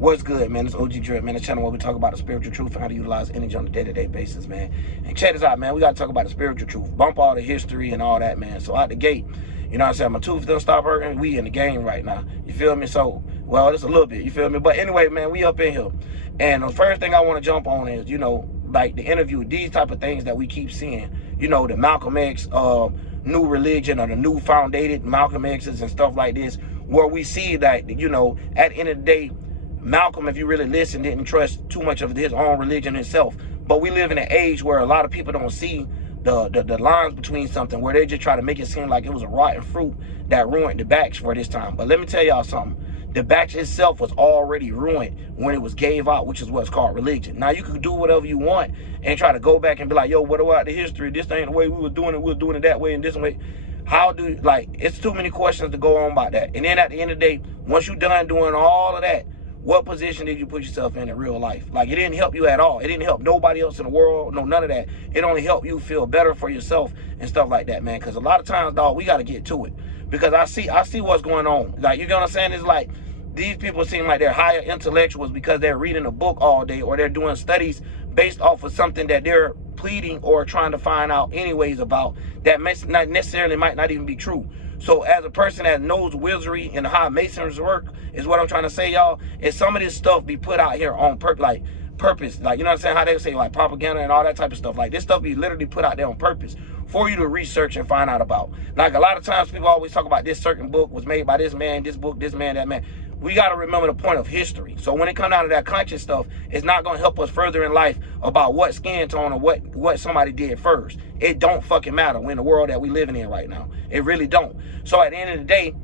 What's good, man? It's OG Drip, man. The channel where we talk about the spiritual truth and how to utilize energy on a day-to-day basis, man. And check this out, man. We got to talk about the spiritual truth. Bump all the history and all that, man. So out the gate, you know what I'm saying? My tooth don't stop hurting. We in the game right now. You feel me? So, well, it's a little bit. You feel me? But anyway, man, we up in here. And the first thing I want to jump on is, you know, like the interview, these type of things that we keep seeing. You know, the Malcolm X new religion or the new founded Malcolm X's and stuff like this, where we see that, you know, at the end of the day, Malcolm, if you really listen, didn't trust too much of his own religion himself. But we live in an age where a lot of people don't see the lines between something, where they just try to make it seem like it was a rotten fruit that ruined the batch for this time. But let me tell y'all something. The batch itself was already ruined when it was gave out, which is what's called religion. Now, you can do whatever you want and try to go back and be like, yo, what about the history? This ain't the way we were doing it. We were doing it that way and this way. How do, like, it's too many questions to go on about that. And then at the end of the day, once you're done doing all of that, what position did you put yourself in real life? Like, it didn't help you at all. It didn't help nobody else in the world. No, none of that. It only helped you feel better for yourself and stuff like that, man. Because a lot of times, dog, we got to get to it. Because I see what's going on. Like, you know what I'm saying? It's like, these people seem like they're higher intellectuals because they're reading a book all day, or they're doing studies based off of something that they're pleading or trying to find out anyways about that not necessarily might not even be true. So as a person that knows wizardry and how Masons work, is what I'm trying to say, y'all, is some of this stuff be put out here on purpose. Like, you know what I'm saying? How they say, like, propaganda and all that type of stuff. Like, this stuff be literally put out there on purpose for you to research and find out about. Like, a lot of times people always talk about this certain book was made by this man, this book, this man, that man. We got to remember the point of history. So when it comes down to that conscious stuff, it's not going to help us further in life about what skin tone or what somebody did first. It don't fucking matter in the world that we living in right now. It really don't. So at the end of the day,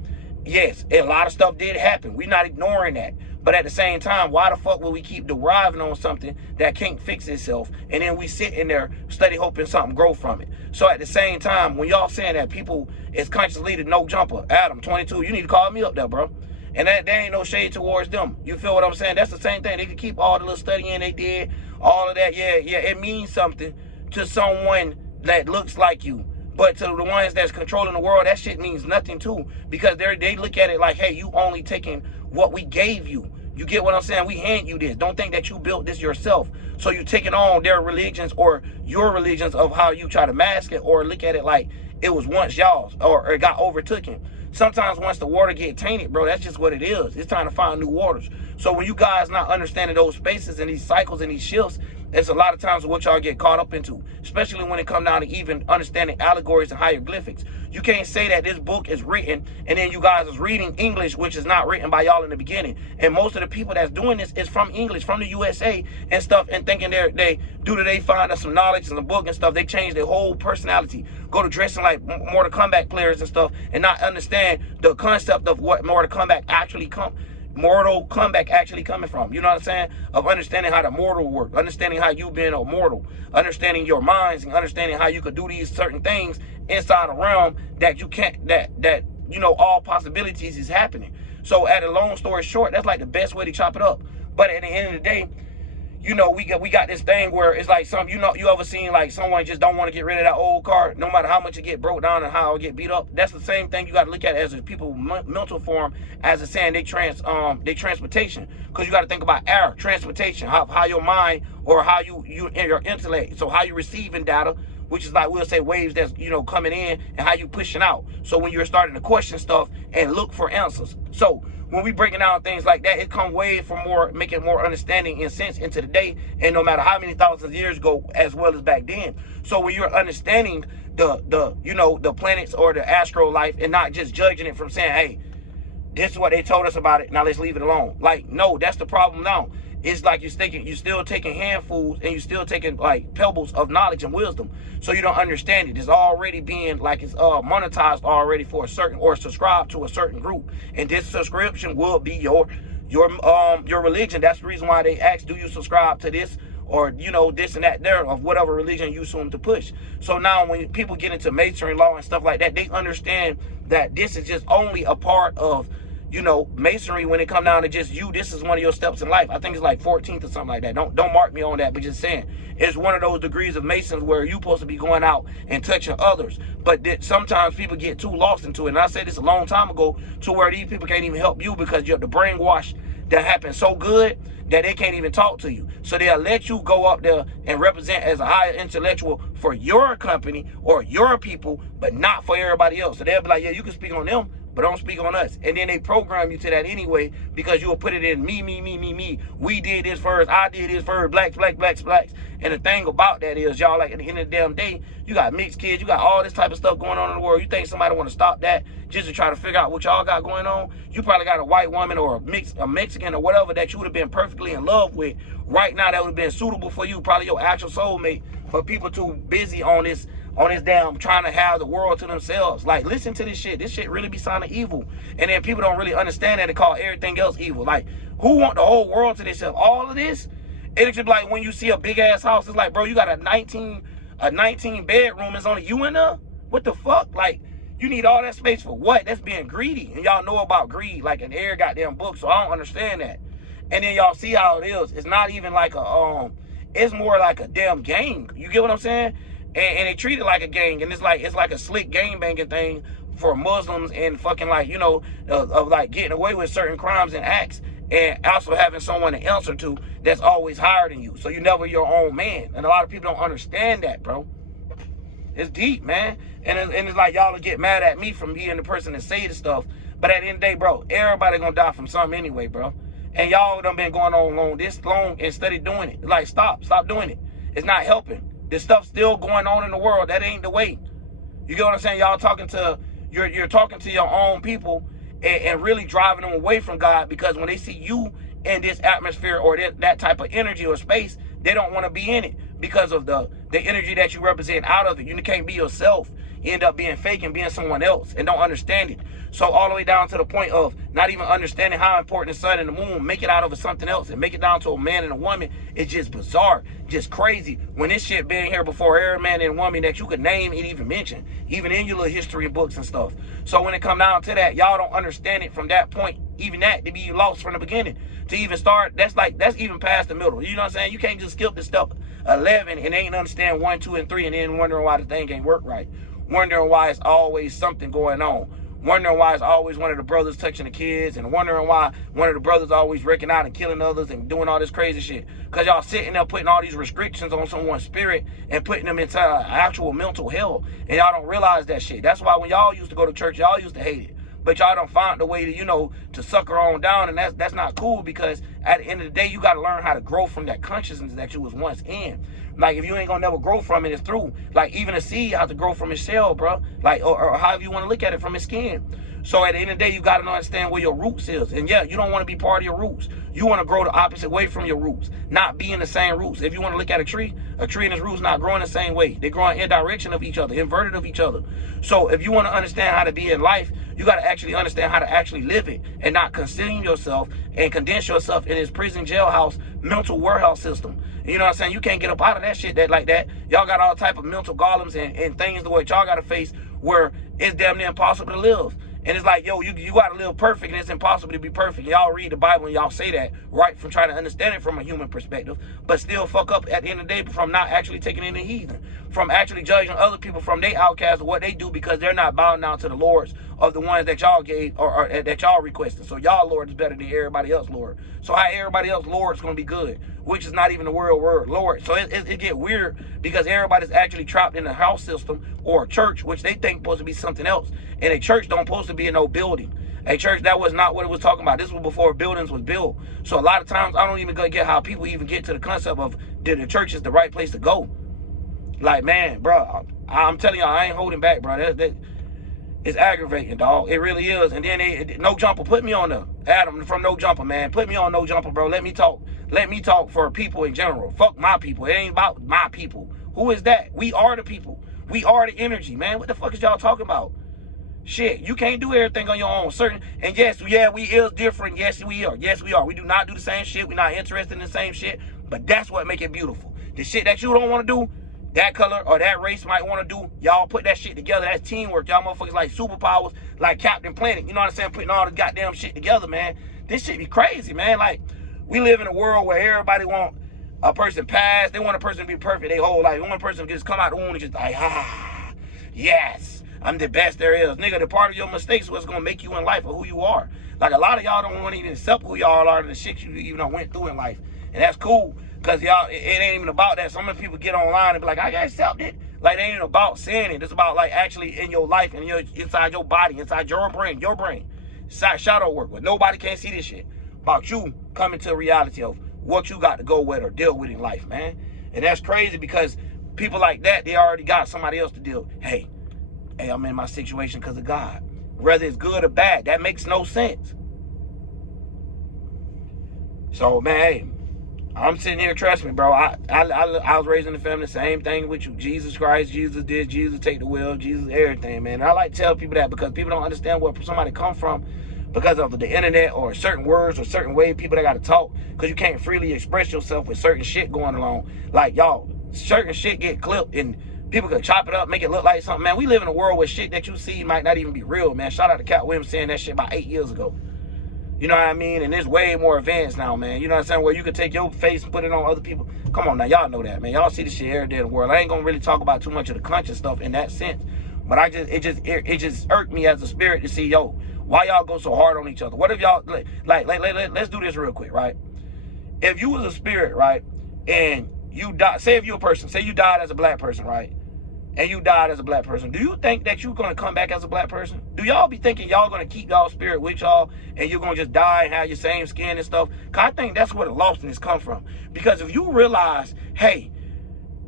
yes, a lot of stuff did happen. We're not ignoring that. But at the same time, why the fuck will we keep deriving on something that can't fix itself, and then we sit in there study hoping something grow from it? So at the same time, when y'all saying that people is consciously the no jumper, Adam 22, you need to call me up there, bro. And that there ain't no shade towards them. You feel what I'm saying? That's the same thing. They can keep all the little studying they did, all of that. Yeah, it means something to someone that looks like you. But to the ones that's controlling the world, that shit means nothing too. Because they look at it like, hey, you only taking what we gave you. You get what I'm saying? We hand you this. Don't think that you built this yourself. So you taking on their religions or your religions of how you try to mask it, or look at it like it was once y'all's, or it got overtaken. Sometimes once the water get tainted, bro, that's just what it is. It's time to find new waters. So when you guys not understanding those spaces and these cycles and these shifts, it's a lot of times what y'all get caught up into, especially when it comes down to even understanding allegories and hieroglyphics. You can't say that this book is written and then you guys is reading English, which is not written by y'all in the beginning. And most of the people that's doing this is from English, from the USA and stuff, and thinking they find us some knowledge in the book and stuff. They change their whole personality, go to dressing like Mortal Kombat players and stuff, and not understand the concept of what Mortal Kombat actually coming from. You know what I'm saying? Of understanding how the mortal work, understanding how you being a mortal, understanding your minds, and understanding how you could do these certain things inside a realm that you can't, that you know, all possibilities is happening. So at a long story short, that's like the best way to chop it up. But at the end of the day, you know, we got this thing where it's like you ever seen like someone just don't want to get rid of that old car, no matter how much it get broke down and how it get beat up. That's the same thing you got to look at as a people mental form, as a saying they transportation, because you got to think about air transportation, how your mind or how your intellect, so how you receiving data, which is like, we'll say waves that's, you know, coming in, and how you pushing out. So when you're starting to question stuff and look for answers. So when we breaking down things like that, it come way from making more understanding and sense into the day, and no matter how many thousands of years ago, as well as back then. So when you're understanding the planets or the astral life, and not just judging it from saying, hey, this is what they told us about it, now let's leave it alone. Like, no, that's the problem now. It's like you're still taking handfuls, and you're still taking like pebbles of knowledge and wisdom. So you don't understand it. It's already being like it's monetized already for a certain, or subscribed to a certain group. And this subscription will be your religion. That's the reason why they ask, do you subscribe to this, or, you know, this and that there of whatever religion you assume to push. So now when people get into masonry law and stuff like that, they understand that this is just only a part of, you know, masonry. When it come down to just you, this is one of your steps in life. I think it's like 14th or something like that. Don't mark me on that, but just saying it's one of those degrees of masons where you're supposed to be going out and touching others. But sometimes people get too lost into it. And I said this a long time ago, to where these people can't even help you because you have to brainwash that happen so good that they can't even talk to you. So they'll let you go up there and represent as a higher intellectual for your company or your people, but not for everybody else. So they'll be like, yeah, you can speak on them, but don't speak on us. And then they program you to that anyway, because you will put it in me. We did this first, I did this first, blacks. And the thing about that is, y'all, like, at the end of the damn day, you got mixed kids, you got all this type of stuff going on in the world. You think somebody want to stop that just to try to figure out what y'all got going on? You probably got a white woman or a Mexican or whatever that you would have been perfectly in love with right now, that would have been suitable for you, probably your actual soulmate. But people too busy on this damn trying to have the world to themselves. Like, listen to this shit. This shit really be sounding evil. And then people don't really understand that, they call everything else evil. Like, who want the whole world to themselves? All of this, it's just like when you see a big ass house, it's like, bro, you got a 19 bedroom, it's only you in there? What the fuck? Like, you need all that space for what? That's being greedy. And y'all know about greed like in every goddamn book, so I don't understand that. And then y'all see how it is. It's not even like a it's more like a damn gang. You get what I'm saying? And they treat it like a gang, and it's like a slick gang banging thing for Muslims, and fucking, like, you know, of like getting away with certain crimes and acts, and also having someone to answer to that's always higher than you. So you never your own man. And a lot of people don't understand that, bro. It's deep, man. And it's like y'all will get mad at me from being the person that say the stuff. But at the end of the day, bro, everybody gonna die from something anyway, bro. And y'all done been going on this long and steady doing it. Like, stop doing it. It's not helping. This stuff's still going on in the world. That ain't the way. You get what I'm saying? Y'all talking to, you're talking to your own people and really driving them away from God, because when they see you in this atmosphere or that type of energy or space, they don't want to be in it because of the energy that you represent out of it. You can't be yourself. You end up being fake and being someone else and don't understand it. So all the way down to the point of not even understanding how important the sun and the moon, make it out of something else and make it down to a man and a woman. It's just bizarre, just crazy. When this shit been here before every man and woman that you could name and even mention, even in your little history books and stuff. So when it come down to that, y'all don't understand it from that point. Even that, to be lost from the beginning. To even start, that's even past the middle. You know what I'm saying? You can't just skip the step 11 and ain't understand 1, 2, and 3 and then wondering why the thing ain't work right. Wondering why it's always something going on. Wondering why it's always one of the brothers touching the kids, and wondering why one of the brothers always wrecking out and killing others and doing all this crazy shit. Because y'all sitting there putting all these restrictions on someone's spirit and putting them into actual mental hell. And y'all don't realize that shit. That's why when y'all used to go to church, y'all used to hate it. But y'all don't find the way to, you know, to sucker on down, and that's not cool, because at the end of the day, you got to learn how to grow from that consciousness that you was once in. Like, if you ain't gonna never grow from it, it's through. Like, even a seed has to grow from its shell, bro. Like, or however you want to look at it, from its skin. So at the end of the day, you got to understand where your roots is. And yeah, you don't want to be part of your roots. You want to grow the opposite way from your roots, not be in the same roots. If you want to look at a tree and its roots not growing the same way. They're growing in direction of each other, inverted of each other. So if you want to understand how to be in life, you got to actually understand how to actually live it and not consume yourself and condense yourself in this prison, jailhouse, mental warehouse system. You know what I'm saying? You can't get up out of that shit like that. Y'all got all type of mental golems and things the way y'all got to face where it's damn near impossible to live. And it's like, yo, you got to live perfect, and it's impossible to be perfect. Y'all read the Bible and y'all say that, right, from trying to understand it from a human perspective, but still fuck up at the end of the day from not actually taking in the heathen, from actually judging other people from their outcasts of what they do, because they're not bound down to the lords of the ones that y'all gave or that y'all requested. So y'all Lord is better than everybody else Lord. So how everybody else Lord is going to be good, which is not even the real word Lord. So it get weird, because everybody's actually trapped in a house system or a church, which they think supposed to be something else. And a church don't supposed to be in no building. A church, that was not what it was talking about. This was before buildings was built. So a lot of times I don't even get how people even get to the concept of the church is the right place to go. Like, man, bro, I'm telling y'all, I ain't holding back, bro. It's aggravating, dog. It really is. And then No Jumper, put me on the Adam from No Jumper, man. Put me on No Jumper, bro. Let me talk. Let me talk for people in general. Fuck my people. It ain't about my people. Who is that? We are the people. We are the energy, man. What the fuck is y'all talking about? Shit, you can't do everything on your own. And yes, yeah, we is different. Yes, we are. Yes, we are. We do not do the same shit. We're not interested in the same shit. But that's what make it beautiful. The shit that you don't want to do, that color or that race might want to do, y'all put that shit together. That's teamwork. Y'all motherfuckers like superpowers, like Captain Planet. You know what I'm saying? Putting all the goddamn shit together, man. This shit be crazy, man. Like, we live in a world where everybody want a person past. They want a person to be perfect their whole life. They want a person to just come out the womb and just like, yes, I'm the best there is. Nigga, the part of your mistakes is what's going to make you in life or who you are. Like, a lot of y'all don't want to even accept who y'all are, the shit you know went through in life. And that's cool, because y'all, it ain't even about that. Some of the people get online and be like, I got accept it. Like, it ain't about saying it. It's about, like, actually in your life and inside your body, inside your brain. Inside shadow work, where nobody can see this shit. About you coming to a reality of what you got to go with or deal with in life, man. And that's crazy, because people like that, they already got somebody else to deal with. Hey, I'm in my situation because of God. Whether it's good or bad, that makes no sense. So, man, hey, I'm sitting here, trust me, bro. I was raised in the family, same thing with you. Jesus Christ, Jesus did, Jesus take the wheel, Jesus everything, man. And I like to tell people that, because people don't understand where somebody come from because of the internet or certain words or certain way people that got to talk, because you can't freely express yourself with certain shit going along. Like, y'all, certain shit get clipped and people can chop it up, make it look like something. Man, we live in a world where shit that you see might not even be real, man. Shout out to Cat Williams saying that shit about 8 years ago. You know what I mean? And it's way more advanced now, man. You know what I'm saying? Where you can take your face and put it on other people. Come on now, y'all know that, man. Y'all see this shit every day in the world. I ain't gonna really talk about too much of the conscious stuff in that sense. But it just irked me as a spirit to see, yo, why y'all go so hard on each other? What if y'all, let's do this real quick, right? If you was a spirit, right, and you died, say if you're a person, say you died as a black person, right? And you died as a black person, do you think that you're going to come back as a black person? Do y'all be thinking y'all going to keep y'all spirit with y'all and you're going to just die and have your same skin and stuff? Because I think that's where the lostness come from. Because if you realize, hey,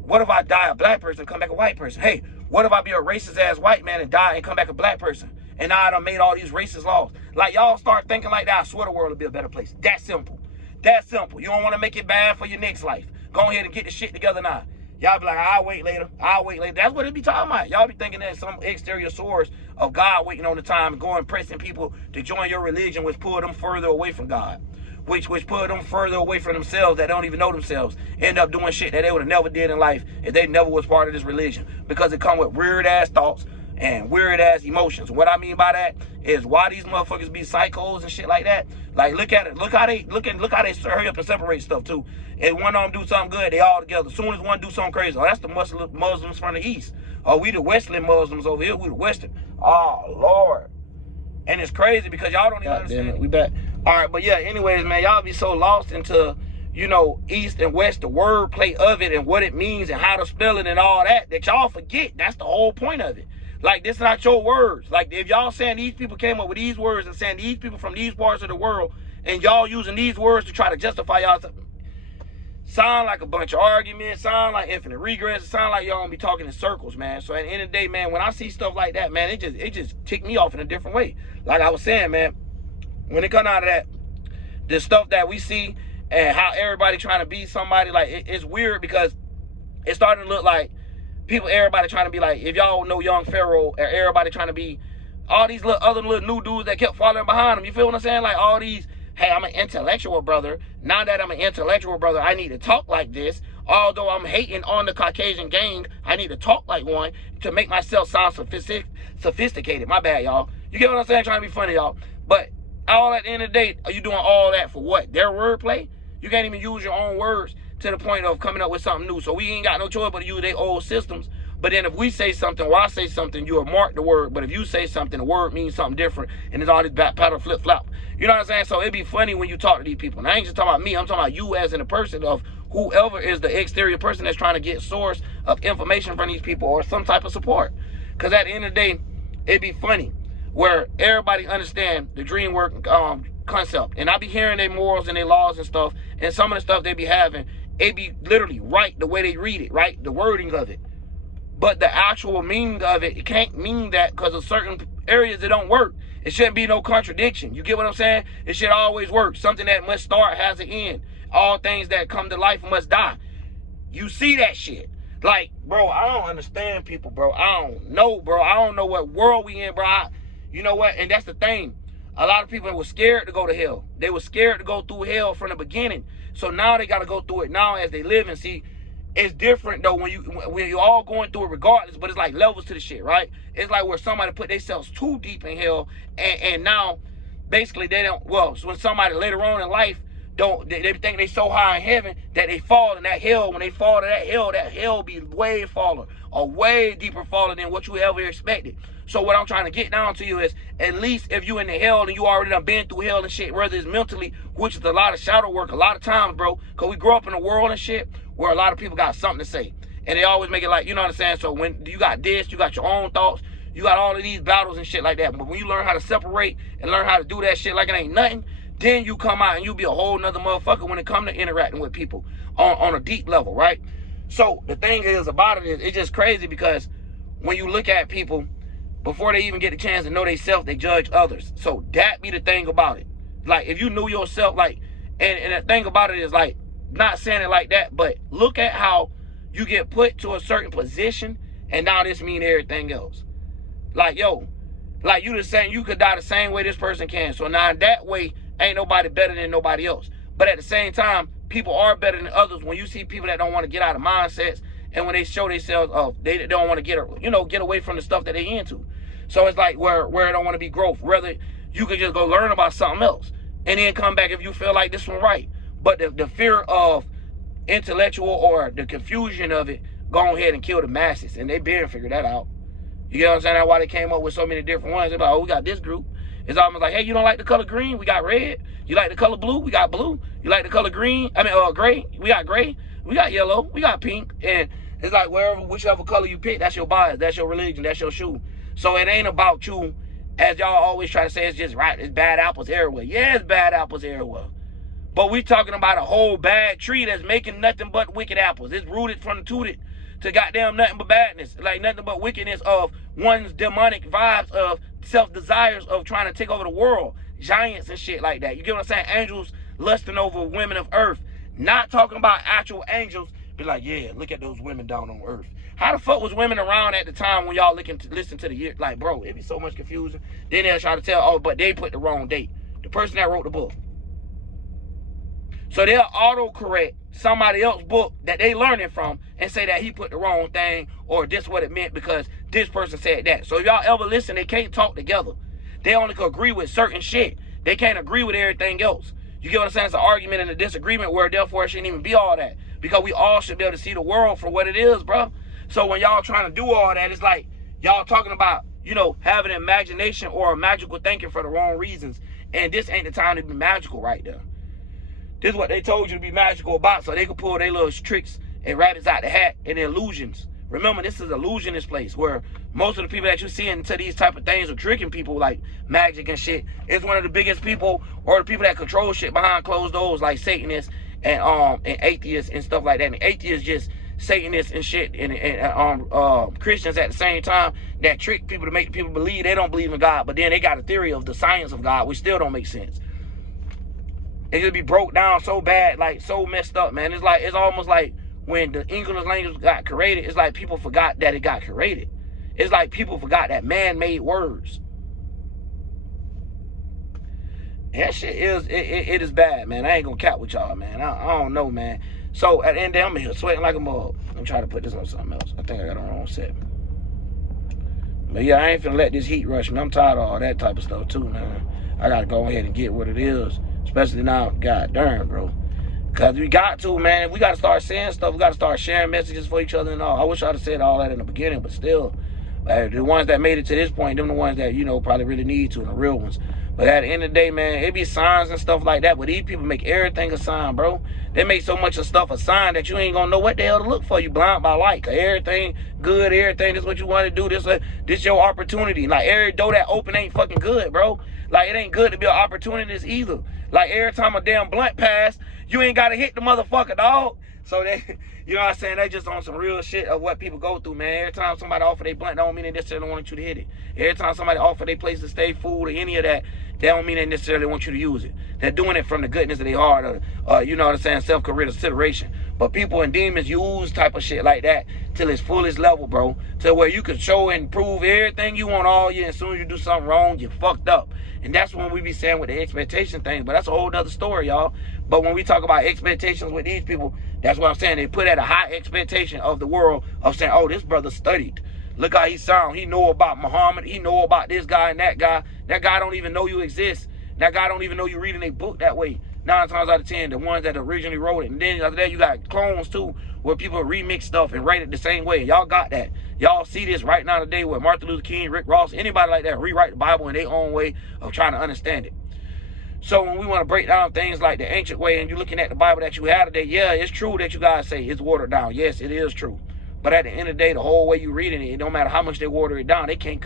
what if I die a black person and come back a white person? Hey, what if I be a racist-ass white man and die and come back a black person? And now I done made all these racist laws. Like, y'all start thinking like that, I swear the world will be a better place. That simple. That simple. You don't want to make it bad for your next life. Go ahead and get the shit together now. Y'all be like, I'll wait later. That's what it be talking about. Y'all be thinking that some exterior source of God waiting on the time and going pressing people to join your religion, which pull them further away from God. Which pull them further away from themselves that don't even know themselves. End up doing shit that they would have never did in life if they never was part of this religion. Because it come with weird-ass thoughts and weird-ass emotions. What I mean by that is why these motherfuckers be psychos and shit like that. Like, look at it. Look how they hurry up and separate stuff, too. And one of them do something good, they all together. As soon as one do something crazy, oh, that's the Muslims from the East. Oh, we the Western Muslims over here. We the Western. Oh, Lord. And it's crazy because y'all don't even understand. We back. All right, but yeah, anyways, man, y'all be so lost into, you know, East and West, the wordplay of it and what it means and how to spell it and all that y'all forget. That's the whole point of it. Like, this is not your words. Like, if y'all saying these people came up with these words and saying these people from these parts of the world and y'all using these words to try to justify y'all, sound like a bunch of arguments, sound like infinite regrets, sound like y'all gonna be talking in circles, man. So at the end of the day, man, when I see stuff like that, man, it just tick me off in a different way. Like I was saying, man, when it come out of that, the stuff that we see and how everybody trying to be somebody, like, it's weird because it's starting to look like everybody trying to be like, if y'all know Young Pharaoh, everybody trying to be all these other little new dudes that kept following behind him. You feel what I'm saying? Like, all these, hey, I'm an intellectual brother. Now that I'm an intellectual brother, I need to talk like this. Although I'm hating on the Caucasian gang, I need to talk like one to make myself sound sophisticated. My bad, y'all. You get what I'm saying? Trying to be funny, y'all. But all at the end of the day, are you doing all that for what? Their wordplay? You can't even use your own words to the point of coming up with something new. So we ain't got no choice but to use their old systems. But then if we say something or I say something, you'll mark the word. But if you say something, the word means something different. And it's all this back paddle flip flop. You know what I'm saying? So it'd be funny when you talk to these people. And I ain't just talking about me. I'm talking about you as in a person of whoever is the exterior person that's trying to get source of information from these people or some type of support. Because at the end of the day, it'd be funny where everybody understand the dream work concept. And I be hearing their morals and their laws and stuff. And some of the stuff they be having, it be literally right the way they read it, right? The wording of it. But the actual meaning of it can't mean that because of certain areas it don't work. It shouldn't be no contradiction. You get what I'm saying? It should always work. Something that must start has an end. All things that come to life must die. You see that shit. Like, bro, I don't understand people, bro. I don't know, bro. I don't know what world we in, bro. You know what? And that's the thing. A lot of people were scared to go to hell. They were scared to go through hell from the beginning. So now they got to go through it now as they live and see. It's different though when you all going through it regardless, but it's like levels to the shit, right? It's like where somebody put themselves too deep in hell and now basically they don't, well, so when somebody later on in life they think they so high in heaven that they fall in that hell. When they fall to that hell be way faller or way deeper faller than what you ever expected. So what I'm trying to get down to you is, at least if you in the hell and you already done been through hell and shit, whether it's mentally, which is a lot of shadow work a lot of times, bro, because we grow up in a world and shit where a lot of people got something to say. And they always make it like, you know what I'm saying? So when you got this, you got your own thoughts, you got all of these battles and shit like that. But when you learn how to separate and learn how to do that shit like it ain't nothing, then you come out and you be a whole nother motherfucker when it come to interacting with people on a deep level, right? So the thing is about it is, it's just crazy because when you look at people, before they even get the chance to know themselves, they judge others. So that be the thing about it. Like, if you knew yourself, like, and the thing about it is, like, not saying it like that, but look at how you get put to a certain position, and now this mean everything else. Like, yo, like, you just saying you could die the same way this person can. So now in that way, ain't nobody better than nobody else. But at the same time, people are better than others when you see people that don't want to get out of mindsets, and when they show themselves, they don't want to get away from the stuff that they into. So it's like where it don't want to be growth. Rather, you could just go learn about something else and then come back if you feel like this one right. But the fear of intellectual or the confusion of it, go ahead and kill the masses. And they been figured that out. You get what I'm saying? That's why they came up with so many different ones. They're like, oh, we got this group. It's almost like, hey, you don't like the color green? We got red. You like the color blue? We got blue. You like the color green? Gray? We got gray. We got yellow. We got pink. And it's like whichever color you pick, that's your bias. That's your religion. That's your shoe. So it ain't about you, as y'all always try to say, it's just right. It's bad apples everywhere. Yeah, it's bad apples everywhere. But we talking about a whole bad tree that's making nothing but wicked apples. It's rooted from the tooted to goddamn nothing but badness. Like nothing but wickedness of one's demonic vibes of self-desires of trying to take over the world. Giants and shit like that. You get what I'm saying? Angels lusting over women of earth. Not talking about actual angels. Be like, yeah, look at those women down on earth. How the fuck was women around at the time when y'all listen to the year? Like, bro, it'd be so much confusion. Then they'll try to tell, oh, but they put the wrong date. The person that wrote the book. So they'll auto-correct somebody else's book that they learning from and say that he put the wrong thing or this what it meant because this person said that. So if y'all ever listen, they can't talk together. They only can agree with certain shit. They can't agree with everything else. You get what I'm saying? It's an argument and a disagreement where therefore it shouldn't even be all that. Because we all should be able to see the world for what it is, bro. So when y'all trying to do all that, it's like y'all talking about, you know, having an imagination or a magical thinking for the wrong reasons. And this ain't the time to be magical right there. This is what they told you to be magical about so they could pull their little tricks and rabbits out the hat and illusions. Remember, this is illusionist place where most of the people that you see into these type of things are tricking people like magic and shit. It's one of the biggest people or the people that control shit behind closed doors like Satanists and atheists and stuff like that. And atheists just Satanists and shit and Christians at the same time that trick people to make people believe they don't believe in God, but then they got a theory of the science of God, which still don't make sense. It could be broke down so bad, like so messed up, man. It's almost like when the English language got created, it's like people forgot that it got created. It's like people forgot that man made words. That shit it is bad, man. I ain't gonna cap with y'all, man. I don't know, man. So at the end of the day, I'm here sweating like a mug. I'm trying to put this on something else. I think I got the wrong set. But yeah, I ain't finna let this heat rush me. I'm tired of all that type of stuff too, man. I gotta go ahead and get what it is. Especially now, god darn, bro. Cause we got to, man. We gotta start saying stuff. We gotta start sharing messages for each other and all. I wish I'd have said all that in the beginning, but still, the ones that made it to this point, them the ones that, you know, probably really need to, and the real ones. But at the end of the day, man, it be signs and stuff like that. But these people make everything a sign, bro. They make so much of stuff a sign that you ain't gonna know what the hell to look for. You blind by light. Cause everything good, everything, this is what you want to do. This your opportunity. Like every door that open ain't fucking good, bro. Like it ain't good to be an opportunist either. Like every time a damn blunt pass, you ain't gotta hit the motherfucker, dog. So they, you know what I'm saying? They just on some real shit of what people go through, man. Every time somebody offer their blunt, don't mean they necessarily want you to hit it. Every time somebody offer their place to stay, food, or any of that, they don't mean they necessarily want you to use it. They're doing it from the goodness of their heart, or you know what I'm saying, self-consideration. But people and demons use type of shit like that till its fullest level, bro. To where you can show and prove everything you want all year, and as soon as you do something wrong, you fucked up. And that's when we be saying with the expectation thing. But that's a whole nother story, y'all. But when we talk about expectations with these people, that's what I'm saying. They put at a high expectation of the world of saying, oh, this brother studied. Look how he sound. He know about Muhammad. He know about this guy and that guy. That guy don't even know you exist. That guy don't even know you reading a book that way. 9 times out of 10, the ones that originally wrote it. And then after that, you got clones too, where people remix stuff and write it the same way. Y'all got that. Y'all see this right now today with Martin Luther King, Rick Ross, anybody like that rewrite the Bible in their own way of trying to understand it. So when we want to break down things like the ancient way and you're looking at the Bible that you have today, yeah, it's true that you guys say it's watered down. Yes, it is true. But at the end of the day, the whole way you're reading it, no matter how much they water it down, they can't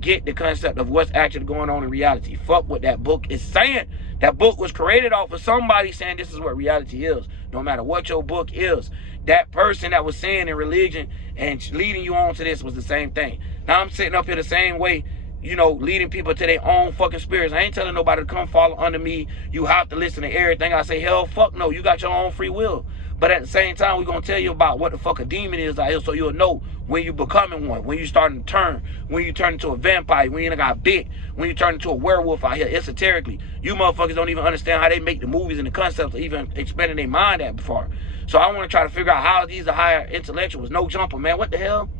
get the concept of what's actually going on in reality. Fuck what that book is saying. That book was created off of somebody saying this is what reality is. No matter what your book is, that person that was saying in religion and leading you on to this was the same thing. Now I'm sitting up here the same way, you know, leading people to their own fucking spirits. I ain't telling nobody to come follow under me. You have to listen to everything I say. Hell, fuck no. You got your own free will. But at the same time, we're going to tell you about what the fuck a demon is out here so you'll know when you're becoming one, when you're starting to turn, when you turn into a vampire, when you got bit, when you turn into a werewolf out here, esoterically. You motherfuckers don't even understand how they make the movies and the concepts or even expanding their mind that before. So I want to try to figure out how these are higher intellectuals. No jumper, man. What the hell?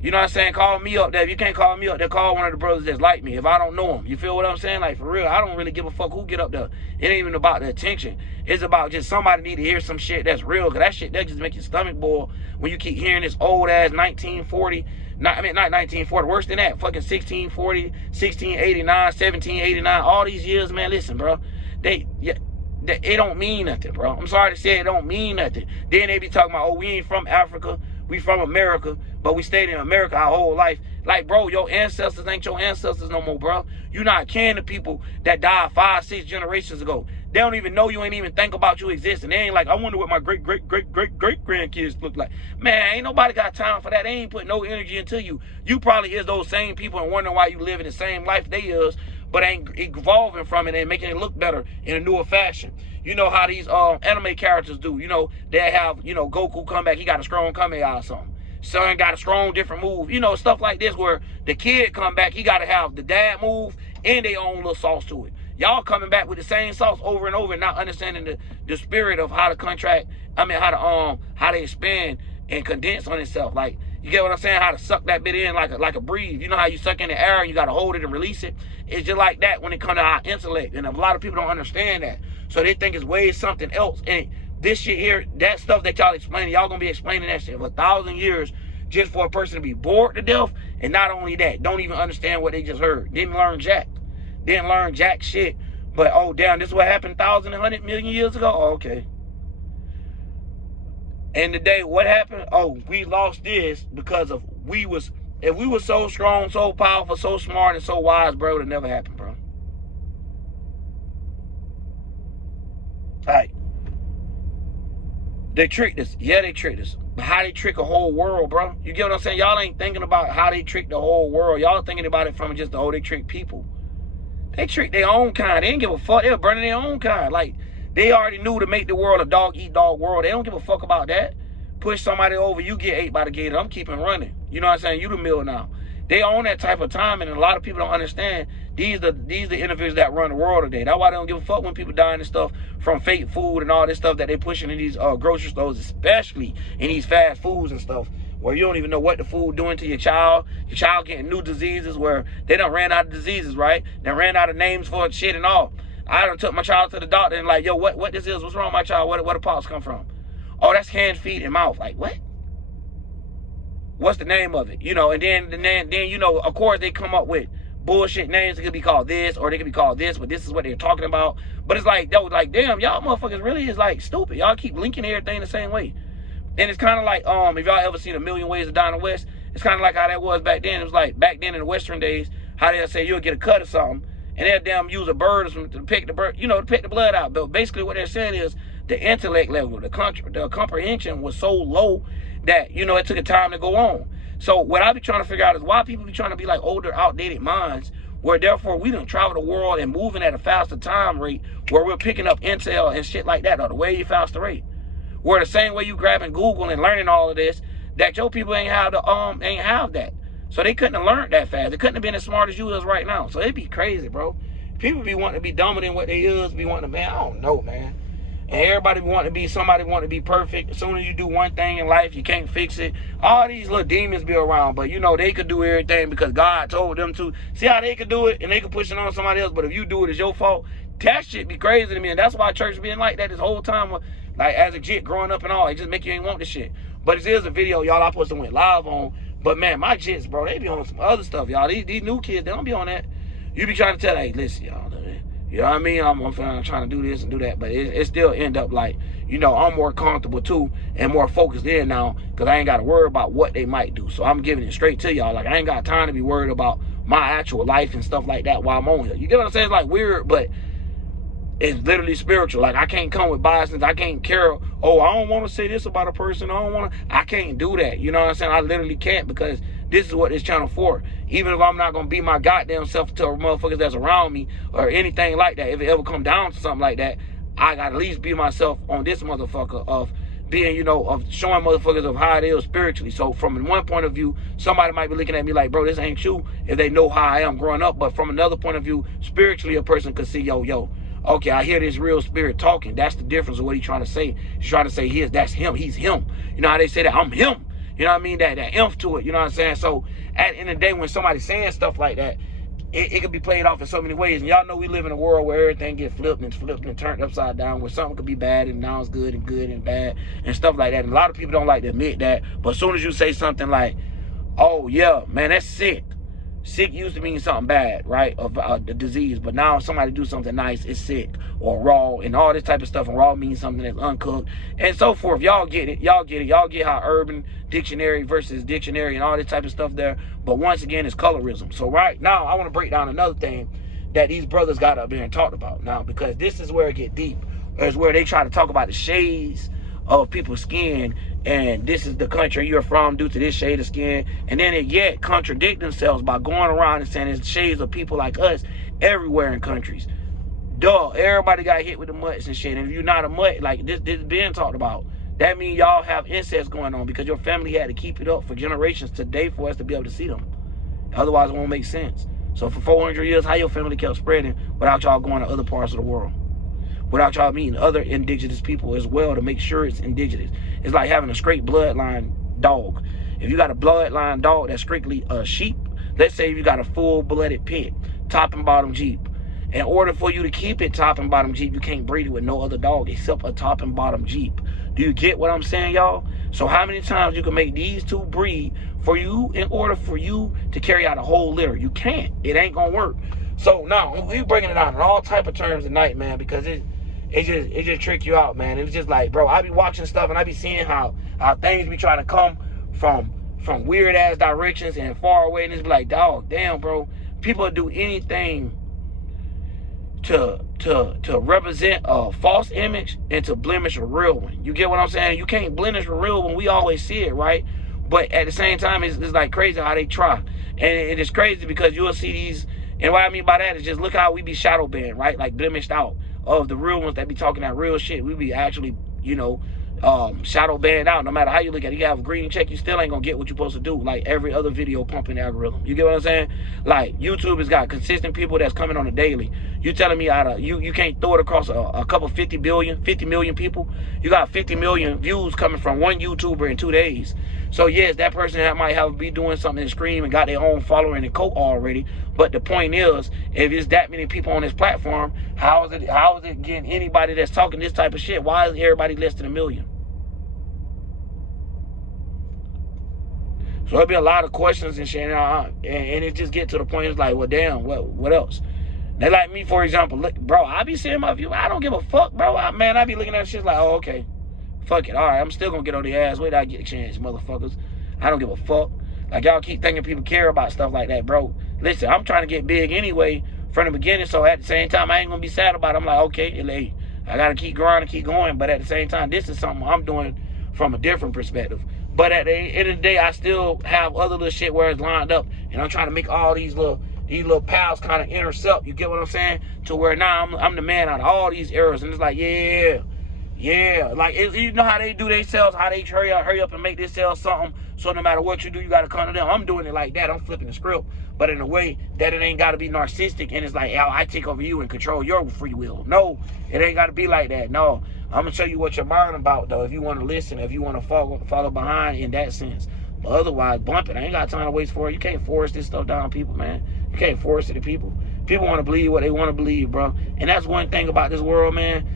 You know what I'm saying? Call me up there. If you can't call me up there, call one of the brothers that's like me if I don't know him. You feel what I'm saying? Like, for real, I don't really give a fuck who get up there. It ain't even about the attention. It's about just somebody need to hear some shit that's real. Because that shit, that just make your stomach boil when you keep hearing this old-ass 1940. Not 1940. Worse than that. Fucking 1640, 1689, 1789. All these years, man, listen, bro. It don't mean nothing, bro. I'm sorry to say it don't mean nothing. Then they be talking about, oh, we ain't from Africa. We from America, but we stayed in America our whole life. Like, bro, your ancestors ain't your ancestors no more, bro. You not kin to people that died 5, 6 generations ago. They don't even know you, ain't even think about you existing. They ain't like, I wonder what my great-great-great-great-great-grandkids look like. Man, ain't nobody got time for that. They ain't putting no energy into you. You probably is those same people and wondering why you live in the same life they is, but ain't evolving from it and making it look better in a newer fashion. You know how these anime characters do. You know, they have, you know, Goku come back, he got a strong Kamehameha or something. Son got a strong different move. You know, stuff like this where the kid come back, he got to have the dad move and their own little sauce to it. Y'all coming back with the same sauce over and over and not understanding the spirit of how to how to expand and condense on itself. Like, you get what I'm saying? How to suck that bit in like a breathe. You know how you suck in the air and you got to hold it and release it? It's just like that when it comes to our intellect. And a lot of people don't understand that. So they think it's way something else. And this shit here, that stuff that y'all explaining, y'all going to be explaining that shit for 1,000 years just for a person to be bored to death. And not only that, don't even understand what they just heard. Didn't learn jack shit. But, oh, damn, this is what happened 1,000, 100 million years ago? Oh, okay. And today, what happened? Oh, we lost this because of if we were so strong, so powerful, so smart, and so wise, bro, it would never happen, bro. All right. They tricked us. Yeah, they tricked us. But how they trick a whole world, bro? You get what I'm saying? Y'all ain't thinking about how they trick the whole world. Y'all thinking about it from just they trick people. They trick their own kind. They didn't give a fuck. They were burning their own kind. Like, they already knew to make the world a dog-eat-dog world. They don't give a fuck about that. Push somebody over, you get ate by the gator. I'm keeping running. You know what I'm saying? You the mill now. They own that type of time, and a lot of people don't understand. These are the individuals that run the world today. That's why they don't give a fuck when people dying and stuff from fake food and all this stuff that they pushing in these grocery stores, especially in these fast foods and stuff, where you don't even know what the food doing to your child. Your child getting new diseases where they done ran out of diseases, right? They ran out of names for shit and all. I done took my child to the doctor and like, yo, what this is? What's wrong with my child? Where the pops come from? Oh, that's hand, feet, and mouth. Like, what? What's the name of it? You know, and then you know, of course, they come up with bullshit names. It could be called this, or they could be called this, but this is what they're talking about. But it's like, damn, y'all motherfuckers really is like stupid. Y'all keep linking everything the same way. And it's kind of like, if y'all ever seen A Million Ways to Die in the West, it's kind of like how that was back then. It was like back then in the Western days, how they'll say you'll get a cut or something, and they'll damn use a bird to pick the bird, you know, to pick the blood out. But basically what they're saying is the intellect level, the comprehension was so low that, you know, it took a time to go on. So what I be trying to figure out is why people be trying to be like older, outdated minds, where therefore we done travel the world and moving at a faster time rate, where we're picking up intel and shit like that at a way faster rate. Where the same way you grabbing Google and learning all of this, that your people ain't have that. So they couldn't have learned that fast. They couldn't have been as smart as you is right now. So it'd be crazy, bro. People be wanting to be dumber than what they is, be wanting to, man, I don't know, man. And everybody want to be, somebody want to be perfect. As soon as you do one thing in life, you can't fix it. All these little demons be around, but you know they could do everything because God told them to. See how they could do it, and they could push it on somebody else, but if you do it, it's your fault. That shit be crazy to me, and that's why church being like that this whole time. Like as a jit growing up and all, it just make you ain't want this shit. But it is a video, y'all, I supposed to went live on. But man, my jits, bro, they be on some other stuff, y'all. These new kids, they don't be on that. You be trying to tell, hey, listen, y'all. You know what I mean? I'm trying to do this and do that, but it still end up like, you know, I'm more comfortable too and more focused in now because I ain't got to worry about what they might do. So I'm giving it straight to y'all. Like I ain't got time to be worried about my actual life and stuff like that while I'm on here. You get what I'm saying? It's like weird, but it's literally spiritual. Like I can't come with biases. I can't care. Oh, I don't want to say this about a person. I can't do that. You know what I'm saying? I literally can't because this is what this channel for. Even if I'm not going to be my goddamn self to motherfuckers that's around me or anything like that. If it ever come down to something like that, I got to at least be myself on this motherfucker of being, you know, of showing motherfuckers of how it is spiritually. So from one point of view, somebody might be looking at me like, bro, this ain't you if they know how I am growing up. But from another point of view, spiritually, a person could see, yo, okay, I hear this real spirit talking. That's the difference of what he's trying to say. He's trying to say that's him. He's him. You know how they say that? I'm him. You know what I mean? That inf to it. You know what I'm saying? So at the end of the day, when somebody's saying stuff like that, it can be played off in so many ways. And y'all know we live in a world where everything gets flipped and turned upside down, where something could be bad and now it's good and bad and stuff like that. And a lot of people don't like to admit that. But as soon as you say something like, oh, yeah, man, that's sick. Sick used to mean something bad, right? Of the disease. But now if somebody do something nice, it's sick or raw and all this type of stuff. And raw means something that's uncooked and so forth. Y'all get it. Y'all get it. Y'all get how urban dictionary versus dictionary and all this type of stuff there. But once again, it's colorism. So right now, I want to break down another thing that these brothers got up there and talked about now, because this is where it get deep. Is where they try to talk about the shades of people's skin, and this is the country you're from due to this shade of skin, and then they yet contradict themselves by going around and saying there's shades of people like us everywhere in countries. Duh, everybody got hit with the mutts and shit, and if you're not a mutt, like this been talked about, that means y'all have incest going on because your family had to keep it up for generations today for us to be able to see them. Otherwise it won't make sense. So for 400 years, how your family kept spreading without y'all going to other parts of the world? Without y'all meeting other indigenous people as well to make sure it's indigenous. It's like having a straight bloodline dog. If you got a bloodline dog that's strictly a sheep, let's say you got a full-blooded pit, top and bottom Jeep. In order for you to keep it top and bottom Jeep, you can't breed it with no other dog except a top and bottom Jeep. Do you get what I'm saying, y'all? So how many times you can make these two breed for you in order for you to carry out a whole litter? You can't. It ain't gonna work. So now we breaking it down in all type of terms tonight, man, because it just trick you out, man. It's just like, bro, I be watching stuff and I be seeing how things be trying to come from weird ass directions and far away, and it's be like, dog, damn, bro, people do anything to represent a false image and to blemish a real one. You get what I'm saying? You can't blemish a real one. We always see it, right? But at the same time, it's like crazy how they try, and it is crazy because you'll see these. And what I mean by that is just look how we be shadow banned, right? Like blemished out of the real ones that be talking that real shit. We be actually, you know, shadow banned out. No matter how you look at it, you have a green check, you still ain't gonna get what you're supposed to do. Like every other video pumping algorithm. You get what I'm saying? Like YouTube has got consistent people that's coming on a daily. You telling me you can't throw it across a couple 50 million people? You got 50 million views coming from one YouTuber in 2 days. So yes, that person might be doing something and scream and got their own following and coat already. But the point is, if it's that many people on this platform, how is it getting anybody that's talking this type of shit? Why is everybody less than 1 million? So there'll be a lot of questions and shit, and it just get to the point. It's like, well, damn, what else? They like me, for example. Look, bro, I be seeing my view. I don't give a fuck, bro. I be looking at shit like, oh, okay. Fuck it. All right, I'm still gonna get on the ass. Wait till I get a chance, motherfuckers. I don't give a fuck. Like, y'all keep thinking people care about stuff like that, bro. Listen, I'm trying to get big anyway from the beginning, so at the same time, I ain't gonna be sad about it. I'm like, okay, hey, I gotta keep growing and keep going, but at the same time, this is something I'm doing from a different perspective. But at the end of the day, I still have other little shit where it's lined up, and I'm trying to make all these little paths kind of intercept. You get what I'm saying? To where now I'm the man out of all these errors, and it's like, yeah, like you know how they do themselves, how they hurry up and make themselves something. So no matter what you do, you got to come to them. I'm doing it like that. I'm flipping the script, but in a way that it ain't got to be narcissistic. And it's like, I take over you and control your free will. No, it ain't got to be like that. No, I'm gonna show you what your mind about though. If you want to listen, if you want to follow behind in that sense. But otherwise, bump it. I ain't got time to waste for it. You can't force this stuff down people, man. You can't force it to people. People want to believe what they want to believe, bro. And that's one thing about this world, man.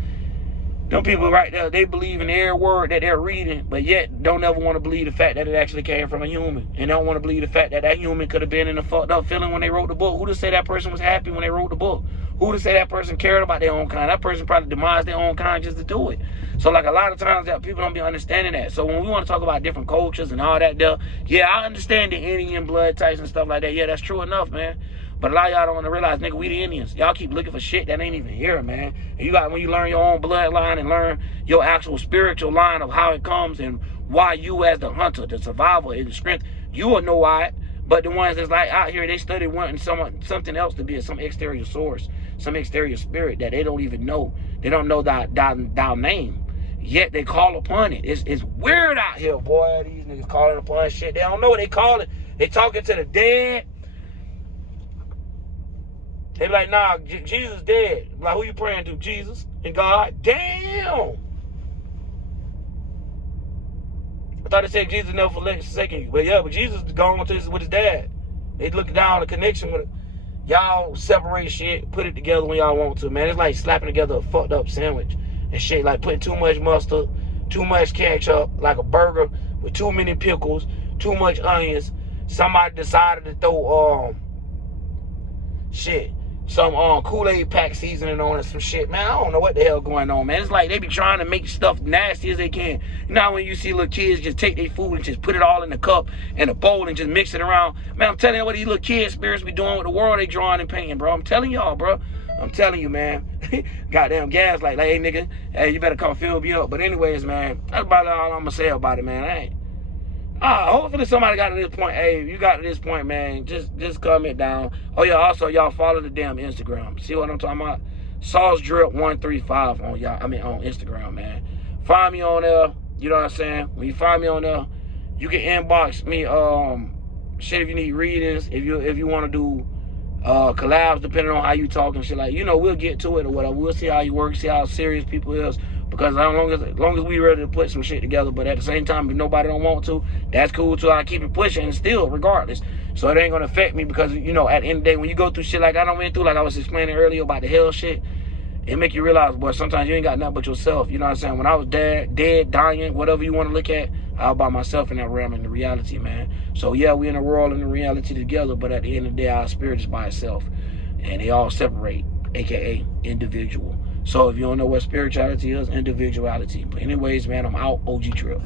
Them people right there, they believe in every word that they're reading, but yet don't ever want to believe the fact that it actually came from a human. And don't want to believe the fact that that human could have been in a fucked up feeling when they wrote the book. Who to say that person was happy when they wrote the book? Who to say that person cared about their own kind? That person probably demised their own kind just to do it. So like a lot of times that people don't be understanding that. So when we want to talk about different cultures and all that there, yeah, I understand the Indian blood types and stuff like that. Yeah, that's true enough, man. But a lot of y'all don't want to realize, nigga, we the Indians. Y'all keep looking for shit that ain't even here, man. And you got, when you learn your own bloodline and learn your actual spiritual line of how it comes and why you as the hunter, the survivor, and the strength, you will know why. But the ones that's like out here, they study wanting something else to be some exterior source, some exterior spirit that they don't even know. They don't know thy name. Yet they call upon it. It's weird out here, boy. These niggas calling upon shit. They don't know what they call it. They talking to the dead. They be like, nah, Jesus dead. Like, who you praying to? Jesus and God? Damn. I thought they said Jesus never forsaken you. But yeah, but Jesus is gone with his dad. They look down the connection with it. Y'all separate shit, put it together when y'all want to, man. It's like slapping together a fucked up sandwich and shit. Like putting too much mustard, too much ketchup, like a burger with too many pickles, too much onions. Somebody decided to throw some Kool-Aid pack seasoning on it, some shit, man. I don't know what the hell going on, man. It's like they be trying to make stuff nasty as they can. You know when you see little kids just take their food and just put it all in the cup and a bowl and just mix it around. Man, I'm telling you what these little kids spirits be doing with the world they drawing and painting, bro. I'm telling y'all, bro. I'm telling you, man. Goddamn gas, like, hey, nigga, hey, you better come fill me up. But anyways, man, that's about all I'm gonna say about it, man. Hopefully somebody got to this point. Hey, if you got to this point, man, just comment down. Oh yeah, also y'all follow the damn Instagram. See what I'm talking about? Sauce Drip 135 on on Instagram, man. Find me on there. You know what I'm saying? When you find me on there, you can inbox me. Shit, if you need readings, if you want to do collabs, depending on how you talk and shit, like, you know, we'll get to it or whatever. We'll see how you work, see how serious people is. Because as long as we ready to put some shit together, but at the same time, if nobody don't want to, that's cool too. I keep it pushing still, regardless. So it ain't gonna affect me because, you know, at the end of the day, when you go through shit like I done went through, like I was explaining earlier about the hell shit, it make you realize, boy, sometimes you ain't got nothing but yourself. You know what I'm saying? When I was dead, dying, whatever you want to look at, I was by myself in that realm, in the reality, man. So yeah, we in the world and the reality together, but at the end of the day, our spirit is by itself, and they all separate, aka individual. So if you don't know what spirituality is, individuality. But anyways, man, I'm out. OG Trip.